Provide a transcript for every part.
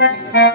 Música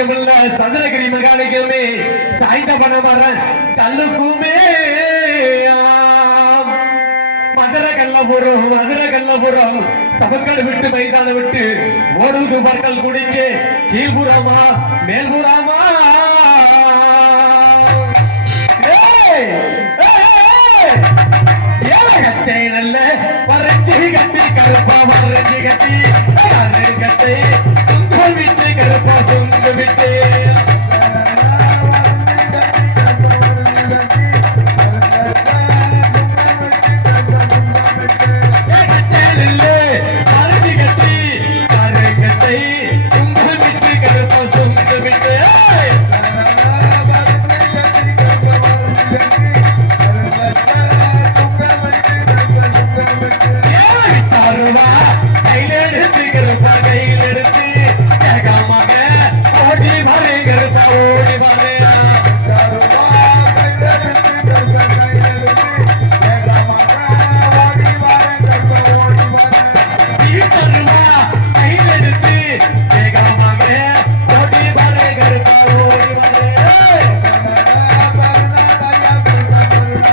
உலகமல்ல Chandragiri மகாலிகமே சாய்ந்த பணமர கல்லுக்குமே மதுர கல்லபுரம் மதுர கல்லபுரம் சபங்கள் விட்டு மைதானம் விட்டு ஓடுவது பற்கள் குடிக்க. கீழ்புறமா மேல்புறமா. கச்சை நல்ல வறட்சி கட்டி கருப்பா வறட்சி கட்டி கச்சை விட்டு கிடப்பா சொந்து விட்டேன்.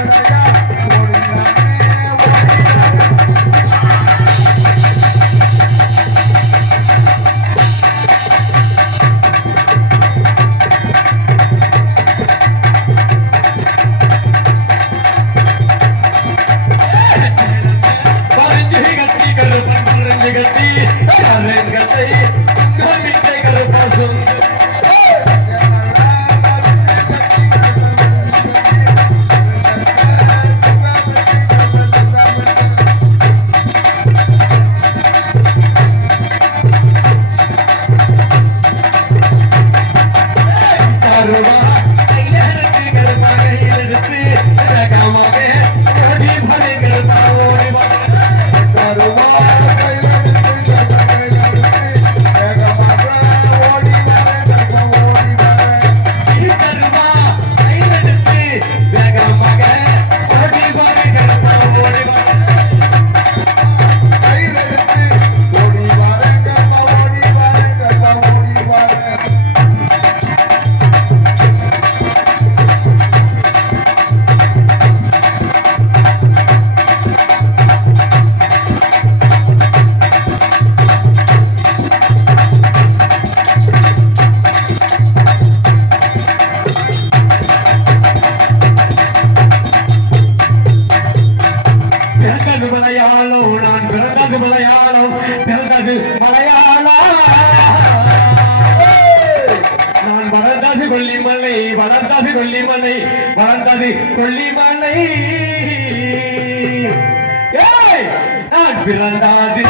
Yeah. பிறந்தாது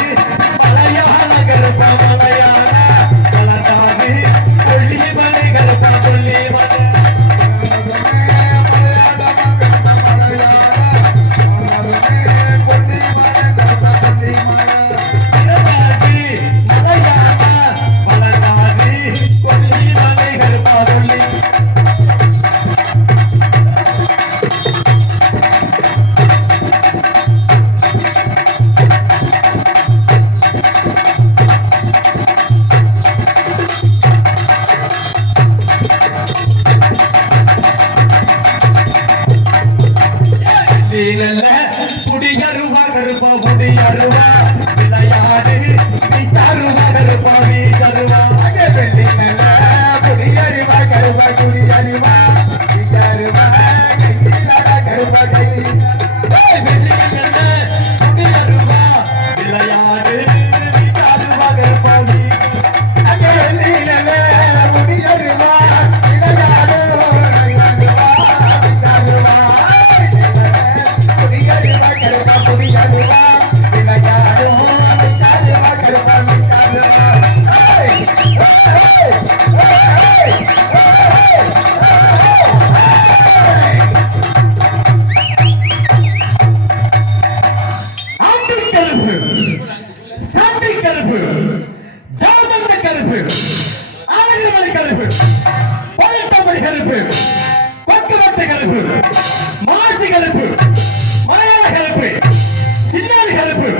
சின்னாடி கருப்பு.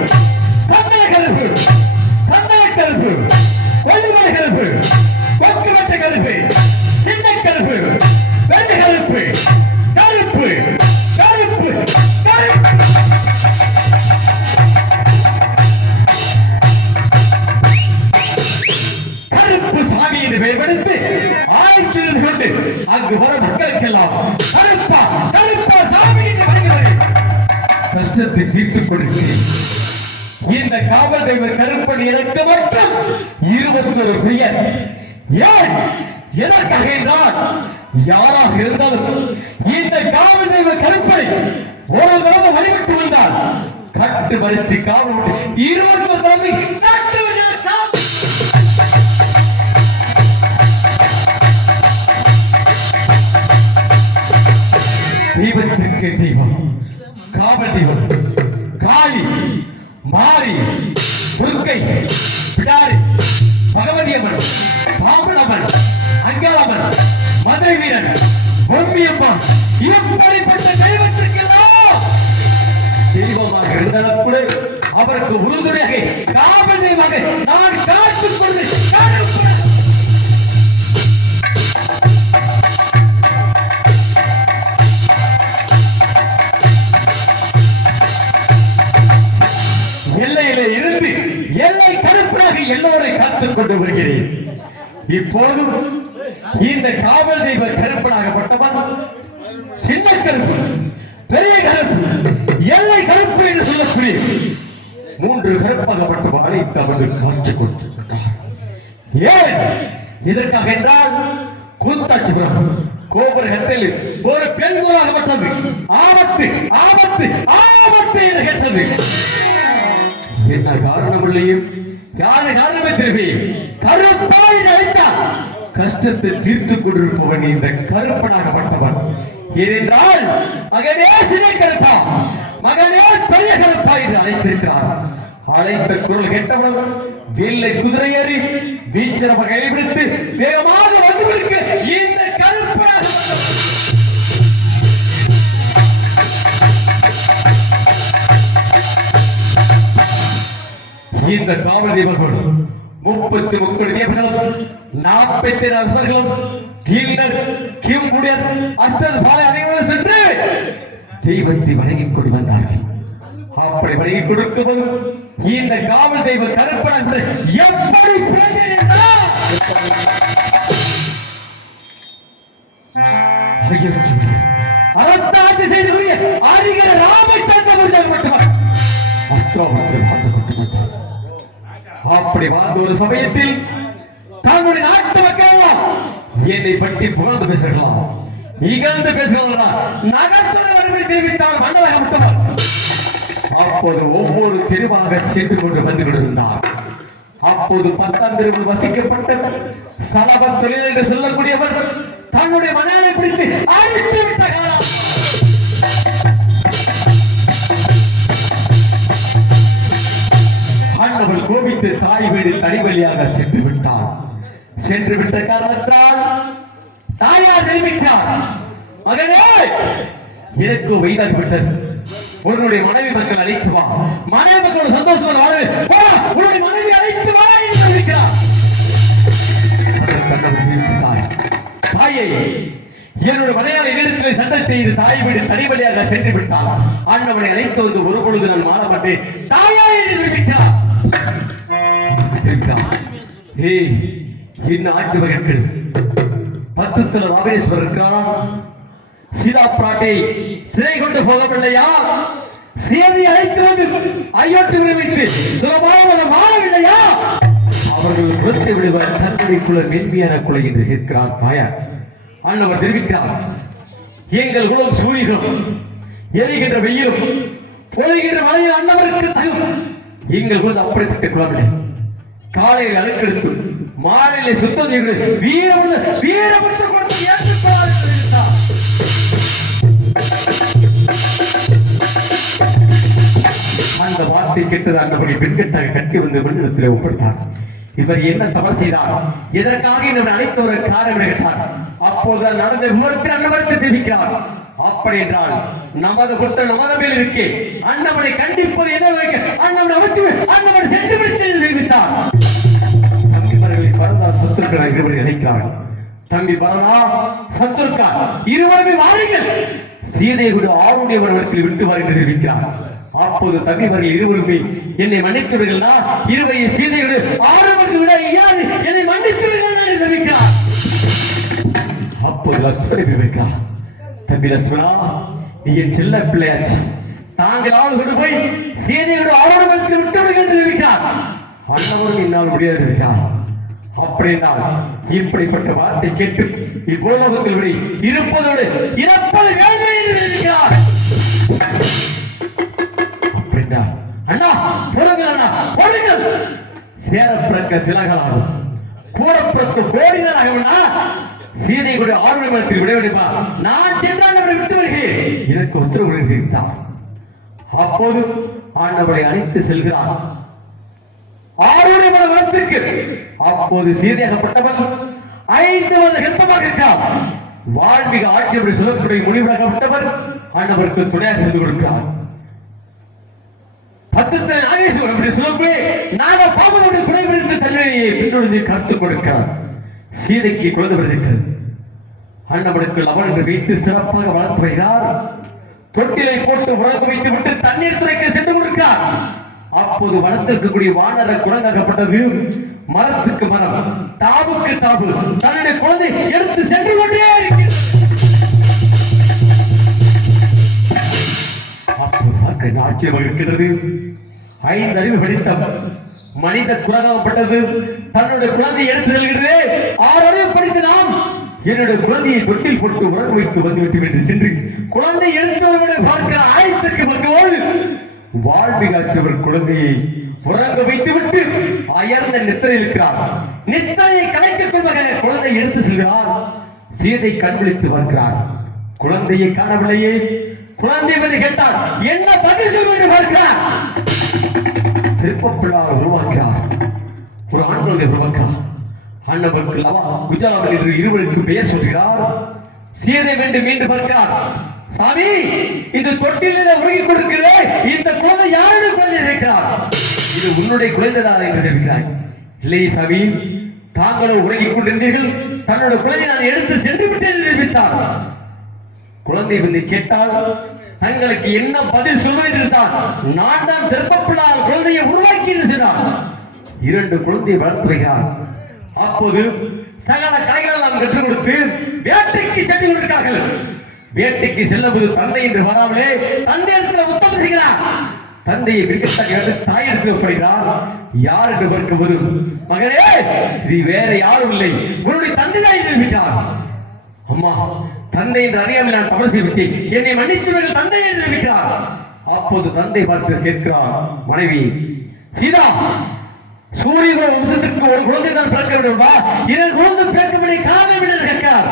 சந்தன கருப்பு. சந்தன கருப்பு. கொல்லுமலை கருப்பு. கொக்குமட்ட கருப்பு. சின்ன கருப்பு. வெள்ளை கருப்பு. கருப்பு. கருப்பு. கருப்பு கருப்பு பயன்படுத்தி என்று பெயர்படுத்து ஆய்ச்சிருந்து கொண்டு அங்கு வர மக்களுக்கெல்லாம் கருப்பா கருப்பா சாமி என்று வருகிறேன் கஷ்டத்தை தீர்த்துக் கொடுக்கிறேன் காவல் தெய்வ கருப்பன் எனக்கு மட்டும் இருபத்தொரு பெயர் ஏன்? எதற்காக என்றால் யாராக இருந்தாலும் இந்த காவல் தெய்வ கருப்பனை ஒரு தடவை வழிபட்டு வந்தால் கட்டு மறிச்சு காவல் இருபத்தொரு தடவை தெய்வத்திற்கு தெய்வம் காவல் தெய்வம் காளி மாறி துர்க்கை பிடாரி பகவதியம்மன் பாம்பனம்மன் அங்காளம்மன் மதுரை வீரன் பொம்மியம்மன் இப்படிப்பட்ட தெய்வத்திற்கெல்லாம் தெய்வமாக இருந்தாலும் கூட அவருக்கு உறுதுணையாக காவல் தெய்வமாக நான் காத்துக் கொண்டு எல்லோரை காத்துக் கொண்டு வருகிறேன். இப்போதும் இந்த காவல் தெய்வ கருப்பனாகப்பட்டவன் சின்ன கருப்பு பெரிய கருப்பு எல்லை கருப்பு என்று சொல்லக்கூடிய மூன்று கருப்பாகப்பட்ட வாழைக்கு அவர்கள் காட்சி கொடுத்திருக்கிறார். ஏன்? இதற்காக என்றால் கூத்தாட்சிபுரம் கோபுரகத்தில் ஒரு பெண் குரலாகப்பட்டது ஆபத்து ஆபத்து ஆபத்து என்று கேட்டது. என்ன காரணம் காரணமில்லையும் யார காரணமே திரும்பி கருப்பாய் அழைத்தார் கஷ்டத்தை தீர்த்துக் கொண்டிருப்பவன் இந்த கருப்பனாகப்பட்டவன். ஏனென்றால் மகனே சிறை கருப்பா மகனே பெரிய கருப்பா என்று அழைத்திருக்கிறார். அழைத்த குரல் கேட்டவன் வேலை குதிரை ஏறி வீச்சரம கைபிடித்து வேகமாக இந்த காவல் தெய்வங்கள் முப்பத்தி முப்பது தேவர்களும் நாற்பத்தி அரசர்களும் கீழர் கிம்புடன் அஸ்தர் பாலை அனைவரும் சென்று தெய்வத்தை வணங்கிக் கொண்டு வந்தார்கள். அப்படி வணங்கிக் கொடுக்கும் இந்த காவல் தெய்வ கருப்பன் என்று எப்படி பிறந்தேன் என்றால் அறிகிற ராமச்சந்திரன் மட்டுமே அஸ்திரோபத்தில் பார்த்து கொண்டு வந்தார். அப்படி வாழ்ந்த ஒரு சமயத்தில் தங்களுடைய நாட்டு மக்கள் என்னை பற்றி புகழ்ந்து பேசுகிறார்களா? இகழ்ந்து பேசுகிறார்களா? நகர்த்துறை வறுமை தெரிவித்தால் மண்டல விட்டவர் அப்போது ஒவ்வொரு தெருவாக சென்று கொண்டு வந்து கொண்டிருந்தார். அப்போது பத்தாம் தெருவில் வசிக்கப்பட்ட சலப தொழில் என்று சொல்லக்கூடியவர் தன்னுடைய மனையை பிடித்து அடித்து விட்ட காலம். ஆண்டவள் கோபித்து தாய் வீடு தனிவழியாக சென்று விட்டார் சென்று விட்ட காரணத்தால் தாயார் தெரிவித்தார் மகனே எனக்கு வயதாகி விட்டது. உன்னுடைய மனைவி மக்கள் அழைத்து வா. மனைவி மக்கள் சந்தோஷமாக வாழ உன்னுடைய மனைவி அழைத்து வா என்று தெரிவிக்கிறார் தாயை என்னுடைய மலையாள இடத்தில் சண்டை செய்து தாய் வீடு தனிவழியாக சென்று விட்டார் ஆண்டவனை அழைத்து வந்து ஒரு பொழுது நான் மாற மாட்டேன். தாயா என்று தெரிவித்தார் தெரிவித்தார் ஏய் என்ன ஆட்சி மகன்கள் பத்துத்தல ராமேஸ்வரர் இருக்கிறான் சீதா பிராட்டை சிறை கொண்டு போகவில்லையா? சேதி அழைத்து வந்து ஐயோட்டு விளைவித்து சுலபமாக மாறவில்லையா? அவர்கள் குலத்தை விடுவார் தன்னுடைய குல மென்மையான குலை என்று கேட்கிறார் தாயார். ஆண்டவர் தெரிவிக்கிறார் எங்கள் குலம் சூரியனும் எரிகின்ற வெயிலும் பொழுகின்ற மழையில் அன்னவருக்கு தகும் எங்கள் குலம் அப்படிப்பட்ட குலம் இல்லை காலையில் மாலையில சுத்தம் செய்து வீரம் வீரமுற்று கொண்டு ஏற்றுக்கொள்ளார் அந்த வார்த்தை கெட்டது அந்தபடி பெண்கட்டாக கட்டி வந்து மண்ணிடத்தில் ஒப்படைத்தார். இவர் என்ன தவறு செய்தார்? எதற்காக இவர் அழைத்தவர் காரணம் கேட்டார். அப்போது நடந்த விவரத்தில் அன்னவரத்தை தெரிவிக்கிறார். அப்படி என்றால் நமது குற்றம் நமது மேல் இருக்கே. அண்ணவனை கண்டிப்பது என்ன வைக்க அண்ணவன் அவற்றி அண்ணவன் சென்று விடுத்து என்று தெரிவித்தார். தம்பி மரங்களை பரதா சொத்துக்களை இருவரை அழைக்கிறார்கள். தம்பி பரதா சத்துருக்கா இருவருமே வாருங்கள். சீதை கூட ஆளுடைய இடத்தில் விட்டு வா என்று தெரிவிக்கிறார். அப்போது தம்பிவர்கள் இருவருமே என்னை மன்னித்து விடுகிறா இருவரையும் சீதையோடு ஆரம்பத்தில் விட ஐயாது என்னை மன்னித்து என்று தெரிவிக்கிறார். அப்போது லட்சுமணி தெரிவிக்கிறார் தம்பி லட்சுமணா நீ என் செல்ல பிள்ளையாச்சு. தாங்களாவது கொண்டு போய் சீதையோட ஆரம்பத்தில் விட்டு என்று தெரிவிக்கிறார் அண்ணவரும் என்னால் முடியாது இருக்கிறார் அப்படினால் இப்படிப்பட்ட வார்த்தை கேட்டு இப்போலோகத்தில் விட. இருப்பதோடு இறப்பது வேதனை என்று தெரிவிக்கிறார் அப்படின்னா அண்ணா பொறுங்கள் அண்ணா பொறுங்கள் சேரப்பிறக்க சிலகளாகும் கூடப்பிறக்க கோடிகளாகும்னா சீதையுடைய ஆர்வம் மனத்தில் விடைவிடுப்பா நான் சென்றால் அவரை விட்டு வருகிறேன். எனக்கு உத்தரவு தான். அப்போது ஆண்டவரை அழைத்து செல்கிறார் ஆறுடைய மன வளத்திற்கு அப்போது சீதையாகப்பட்டவன் ஐந்து வருட கர்ப்பமாக இருக்கிறார் வாழ்மிக ஆட்சி அப்படி சொல்லக்கூடிய முடிவாகப்பட்டவர் ஆண்டவருக்கு துணையாக இருந்து கொடுக்கிறார் பத்தத்தை நாகேஸ்வரன் அப்படி சொல்லக்கூடிய நாக பாபனுடைய குறைவிடுத்து கல்வியை பின்னொழிந்து கருத்து கொடுக்கிறார். சீதைக்கு குழந்தை பிறந்திருக்கிறது. அண்ணவனுக்கு லவன் என்று வைத்து சிறப்பாக வளர்த்து வருகிறார் தொட்டிலை போட்டு உறங்க வைத்து விட்டு தண்ணீர் துறைக்கு சென்று கொடுக்கிறார். அப்போது வளர்த்திருக்கக்கூடிய வானர குழந்தைப்பட்டது மரத்துக்கு மரம் தாவுக்கு தாவு தன்னுடைய குழந்தை எடுத்து சென்று கொண்டே இருக்கிறது. அப்போது கண் இருக்கிறது. ஐந்து அறிவு படித்த மனித குரகாகப்பட்டது தன்னுடைய குழந்தையை எடுத்து செல்கிறது ஆறு படித்து நாம் என்னுடைய குழந்தையை தொட்டில் போட்டு உறங்க வைத்து வந்து விட்டு என்று சென்று குழந்தை எடுத்தவர்களை பார்க்கிற ஆயத்திற்கு பங்குவோடு வாழ்விகாற்றவர் குழந்தையை உறங்க வைத்துவிட்டு அயர்ந்த நித்திரை இருக்கிறார். நித்திரையை கலைத்துக் கொள்வதாக குழந்தை எடுத்து செல்கிறார். சீதை கண் வருகிறார் குழந்தையை காணவில்லையே. குழந்தை பற்றி கேட்டார் என்ன பதில் சொல்வது பார்க்கிறார்? திருப்பப்பிள்ளார் உருவாக்கிறார் ஒரு ஆண் குழந்தை உருவாக்கிறார் ஆண்டவருக்கு லவா என்று இருவருக்கு பெயர் சொல்கிறார். சீதை வேண்டும் மீண்டும் பார்க்கிறார். சாமி இந்த தொட்டில உருகி கொடுக்கிறே இந்த குழந்தை யாருடைய குழந்தை இருக்கிறார் இது உன்னுடைய குழந்தைதான் என்று தெரிவிக்கிறாய். இல்லையே சாமி தாங்களோ உறங்கிக் கொண்டிருந்தீர்கள். தன்னோட குழந்தை நான் எடுத்து சென்று விட்டேன் என்று தெரிவித்தார். குழந்தை வந்து கேட்டால் தங்களுக்கு என்ன பதில் சொல்வது என்று நான் தான் திருப்பப்பிள்ளால் குழந்தையை உருவாக்கி என்று சொன்னார். இரண்டு குழந்தையை வளர்த்துகிறார் அப்போது சகல கலைகள் நாம் கற்றுக் கொடுத்து வேட்டைக்கு சென்று கொண்டிருக்கார்கள் வேட்டைக்கு செல்லும்போது தந்தை என்று வராமலே தந்தை இடத்துல உத்தம் செய்கிறார் தந்தையை விற்கத்தக்க இடத்தில் தாய் இடத்தில் யார் என்று பார்க்கும்போது மகளே இது வேற யாரும் இல்லை. உன்னுடைய தந்தை தான் நிரூபிக்கிறார். அம்மா தந்தை என்று அறியாமல் நான் தவறு செய்துவிட்டேன் என்னை மன்னித்தவர்கள் தந்தை என்று நிரூபிக்கிறார். அப்போது தந்தை பார்த்து கேட்கிறார். மனைவி சீதா சூரிய வம்சத்திற்கு ஒரு குழந்தை தான் பிறக்க விடுவா இரண்டு குழந்தை பிறக்க விட காரணம் கேட்கிறார்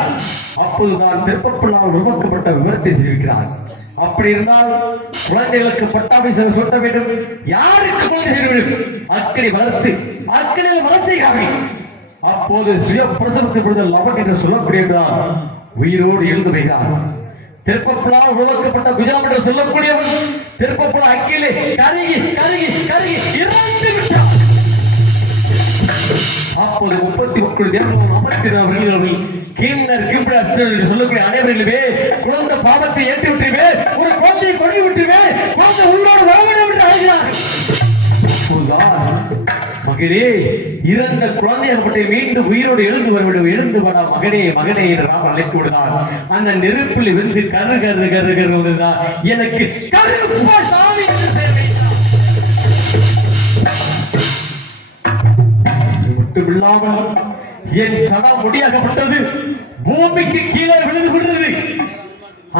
அப்போதுதான் திருப்பப்பிள்ளால் உருவாக்கப்பட்ட விவரத்தை செய்திருக்கிறார் அப்படி இருந்தால் குழந்தைகளுக்கு பட்டாபி சொல்ல வேண்டும். யாருக்கு குழந்தை செய்ய வேண்டும்? அக்கடி வளர்த்து அக்கடியில் வளர்ச்சி காமி அப்போது சுய பிரசவத்தை பொழுது லவன் என்று சொல்லக்கூடியவரால் உயிரோடு எழுந்து வைகிறார் திருப்பப்புலால் உருவாக்கப்பட்ட குஜராத் என்று சொல்லக்கூடியவன் திருப்பப்புலா அக்கிலே கருகி கருகி கருகி இறந்து விட்டார் அப்போது முப்பத்திற்குள் ஒன்பது தேவனும் அமர்த்தி கீழ்னர் கீழ்பட என்று சொல்லக்கூடிய அனைவர்களுமே குழந்தை பாவத்தை ஏற்றி விட்டுமே ஒரு குழந்தையை கொண்டு விட்டுமே குழந்தை உயிரோடு வாழ்விடம் என்று அழைக்கிறார்கள் அப்போதுதான் மகனே இறந்த குழந்தையாகப்பட்ட மீண்டும் உயிரோடு எழுந்து வரவிடும் எழுந்து வரா மகனே மகனே என்று நாம் அழைத்து விடுதான் அந்த நெருப்பில் இருந்து கரு கரு கரு கரு வந்துதான் எனக்கு கருப்பா விழாமல் என் சடம் முடியாகப்பட்டது பூமிக்கு கீழே விழுந்து விடுறது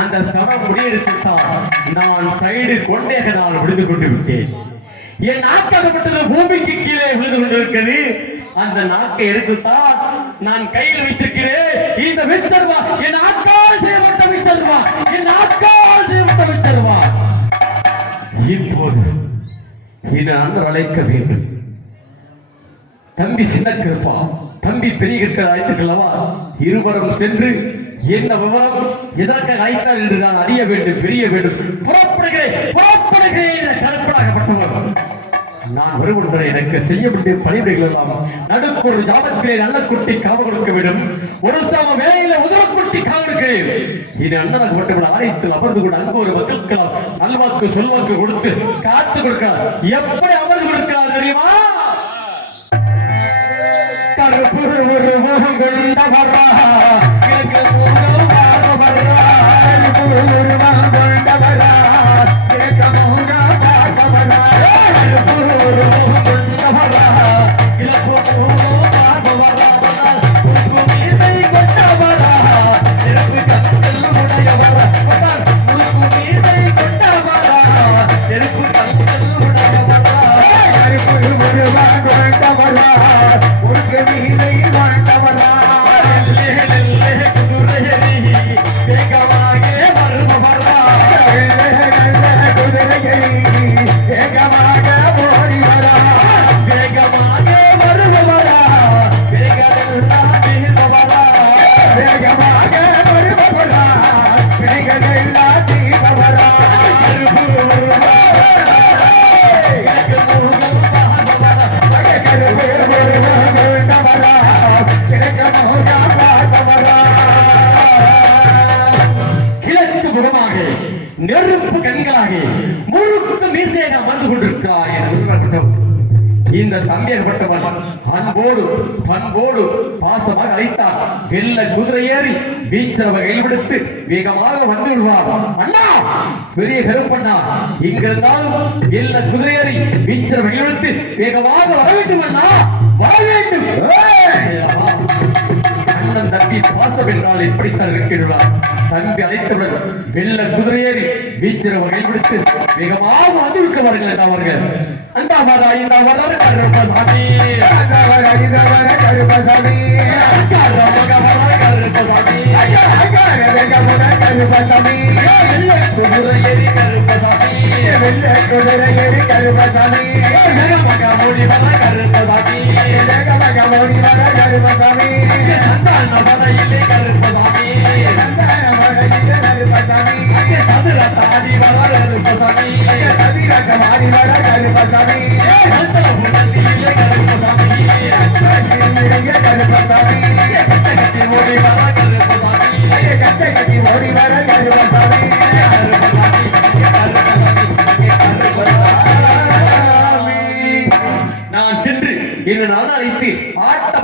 அந்த சடம் முடியெடுத்துத்தான் நான் சைடு கொண்டேக நான் விழுந்து கொண்டு விட்டேன். என் நாக்காகப்பட்டது பூமிக்கு கீழே விழுந்து கொண்டிருக்கிறது. அந்த நாக்கை எடுத்துத்தான் நான் கையில் வைத்திருக்கிறேன். இந்த வித்தருவா என் நாக்கால் செய்யப்பட்ட வித்தருவா என் நாக்கால் செய்யப்பட்ட வித்தருவா இப்போது நான் அழைக்க வேண்டும். தம்பி சின்ன கிருப்பா தம்பி பெரிய கிருப்பா அழைத்துக்கல்லவா? இருவரும் சென்று என்ன விவரம்? எதற்காக அழைத்தார் என்று நான் அறிய வேண்டும் பெரிய வேண்டும். புறப்படுகிறேன் புறப்படுகிறேன் என நான் வருகின்றேன் எனக்கு செய்ய வேண்டிய பணிவிடைகள் எல்லாம் நடுக்கொரு ஜாதத்திலே நல்ல குட்டி காவல் கொடுக்க வேண்டும். ஒரு சாம வேலையில குட்டி காவல் கொடுக்கிறேன். இது அண்ணனுக்கு மட்டும் ஆலயத்தில் அமர்ந்து கொண்டு அங்கு ஒரு மக்களுக்கெல்லாம் நல்வாக்கு சொல்வாக்கு கொடுத்து காத்து கொடுக்கிறார். எப்படி அமர்ந்து கொடுக்கிறார் தெரியுமா? கருப்பு ஒரு முகம் கொண்டவரா எனக்கு வேகமாக அழைத்தார். வெள்ள குதிரை ஏறி வீச்சரவை வகையில் விடுத்து வேகமாக வந்து விடுவார். அண்ணா பெரிய கருப்பண்ணா இங்கிருந்தாலும் வெள்ள குதிரை ஏறி வீச்சரவை வகையில் விடுத்து வேகமாக வர வேண்டும் அண்ணா. வர வேண்டும். பாசம் என்றால் இப்படித்தான் இருக்கிறார் தம்பி அழைத்தவுடன் வெள்ள குதிரையேறி வீச்சிற வகையில் விடுத்து வேகமாக வந்து விற்கவார்கள் அவர்கள். அந்த வரா இந்த வர கருப்பசாமி. கருப்பசாமி. அகர வேகமுட கருப்பசாமி. வெள்ள குதிரையேறி கருப்பசாமி வெள்ள குதிரை ஏறி கருப்பசாமி வேகமாக மூடி வர கருப்பசாமி வேகமாக ஓடி வர கருப்பசாமி கருப்பசாமி கருப்பசாமி அங்கே தாடி வர கருப்பசாமி மாறி வர கருப்பசாமி கருப்பசாமி கட்டி ஓடி வர கருப்பசாமி கட்டி ஓடி வர கருப்பசாமி நான் சென்று என்னை நாள் அழைத்து ஆட்ட